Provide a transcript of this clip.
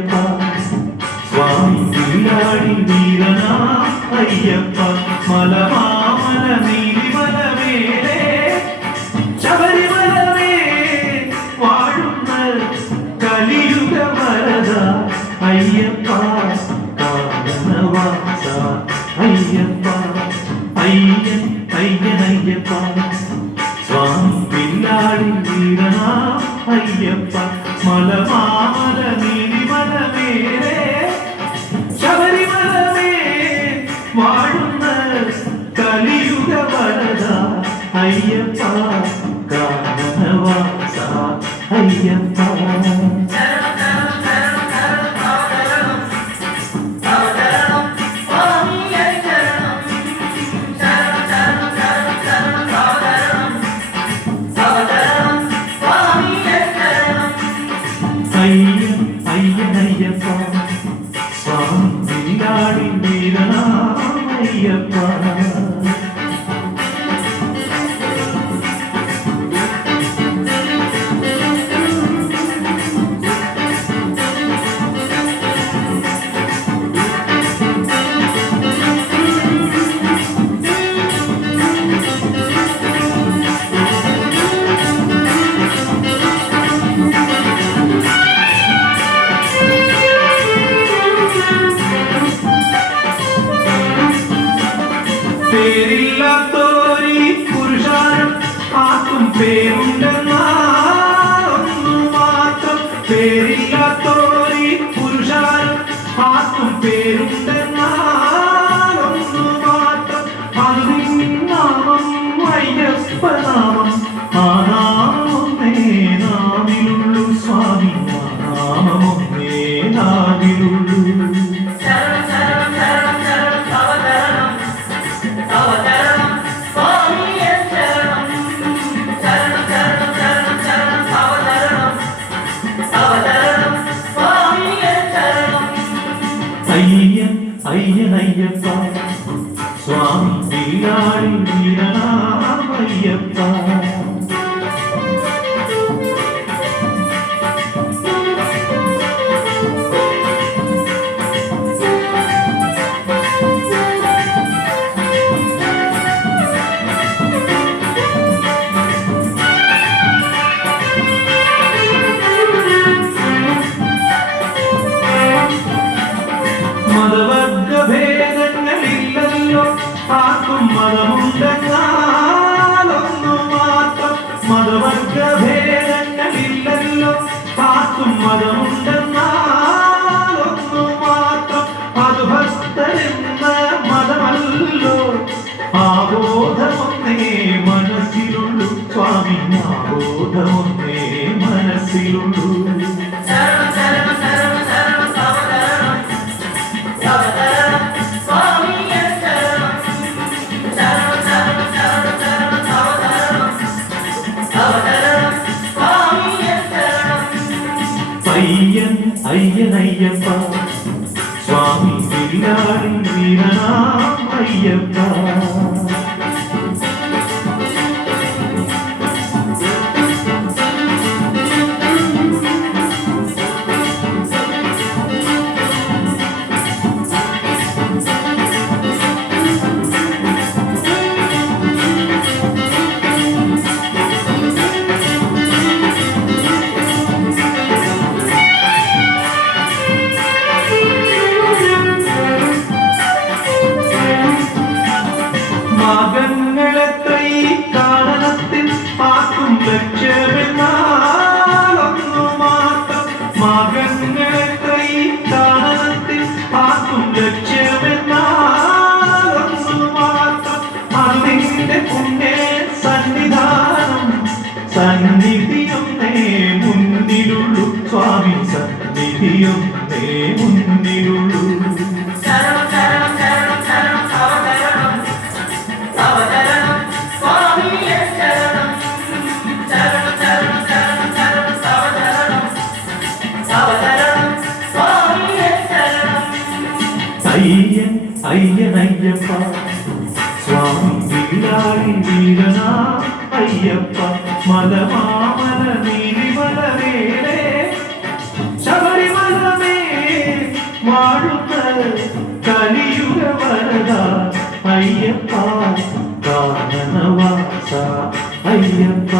അയ്യപ്പ സ്വാമി തിരുനാടി വീരനാ അയ്യപ്പ മലമാമല നീലിമലമേലെ ശബരിമലമേ വാഴുന്ന കലിയുഗ വരദ അയ്യപ്പ കാരണവാസ അയ്യപ്പ അയ്യൻ അയ്യനയ്യപ്പ സ്വാമി പിള്ളാടി വീരനാ അയ്യപ്പ മലമാമല നീലിമലമേലെ ശബരിമലമേ വാഴുന്ന കലിയുഗ വരദ അയ്യപ്പ കാരണവാസ അയ്യപ്പ അയ്യൻ അയ്യനയ്യപ്പ സ്വാമി തിരുനാടി വീരനാ അയ്യപ്പ പേരില്ലാത്തോരി പുരുഷാരം ആർക്കും പേരുണ്ടെന്നൊന്നു മാത്രം പേരില്ലാത്തോരി പുരുഷാരം ആർക്കും പേരുണ്ടെന്നൊന്നു മാത്രം അത് നാമം അയ്യപ്പ നാമം ആ നാമമൊന്നേ നാവിലുള്ളൂ സ്വാമി നാമമൊന്നേ നാവിലുള്ളൂ അയ്യൻ അയ്യനയ്യപ്പ സ്വാമി തിരുനാടി വീരനാ അയ്യപ്പ മതവർഗഭേദങ്ങളില്ലല്ലോ ആർക്കും മതമുണ്ടെന്നാലൊന്നു മാത്രം മതവർഗഭേദങ്ങളില്ലല്ലോ ആർക്കും മതമുണ്ടെന്നാലൊന്നു മാത്രം അത് ഭക്തരെന്ന മതമല്ലോ ആബോധമൊന്നേ മനസ്സിലുള്ളൂ സ്വാമി ആബോധമൊന്നേ മനസ്സിലുള്ളൂ അയ്യൻ അയ്യനയ്യപ്പ സ്വാമി തിരുനാടി വീരനാ അയ്യപ്പ മകങ്ങളെത്ര കാരണത്തിൽ ആർക്കും ലക്ഷ്യമെന്നാലൊന്നു മാത്രം മകങ്ങളെത്ര കാരണത്തിൽ ആർക്കും ലക്ഷ്യമെന്നാലൊന്നു മാത്രം അതിന്റെ പുണ്യ സന്നിധാനം സന്നിധിയൊന്നേ മുന്നിലുള്ളൂ സ്വാമി സന്നിധിയൊന്നേ മുന്നിലുള്ളൂ അയ്യൻ അയ്യനയ്യപ്പ സ്വാമി തിരുനാടി വീരനാ അയ്യപ്പ മലമാമല നീലിമലമേലെ ശബരിമലമേ అయ్యప్ప కాననవాస అయ్యప్ప